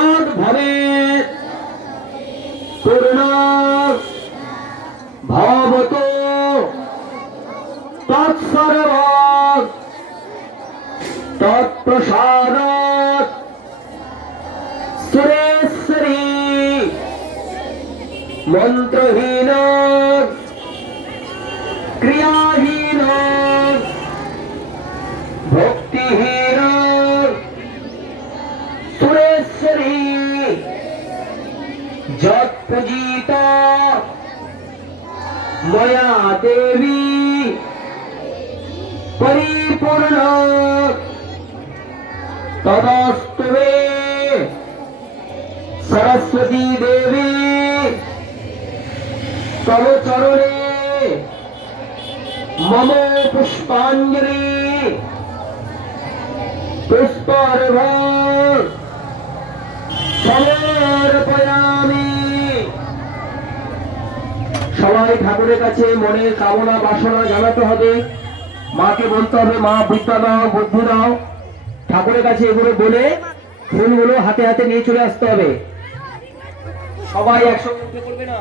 यद् भवेत् पूर्ण भवतु तत्सर्वं तत्प्रसादात् सुरेश्वरी मंत्रहीन क्रियाहीन भक्तिहीन सुरेश्वरी जत् पूजिता मया देवी परिपूर्ण तदस्तु मे सरस्वती देवी तव चरणे मम पुष्पांजलि पुष्पार्घ्यं समर्पयामि। সবাই ঠাকুরের কাছে মনের কামনা বাসনা জানাতে হবে, মাকে বলতে হবে মা বিদ্যা দাও বুদ্ধি দাও। ঠাকুরের কাছে এগুলো বলে ফুলগুলো হাতে হাতে নিয়ে চলে আসতে হবে। সবাই একসঙ্গে করবে না।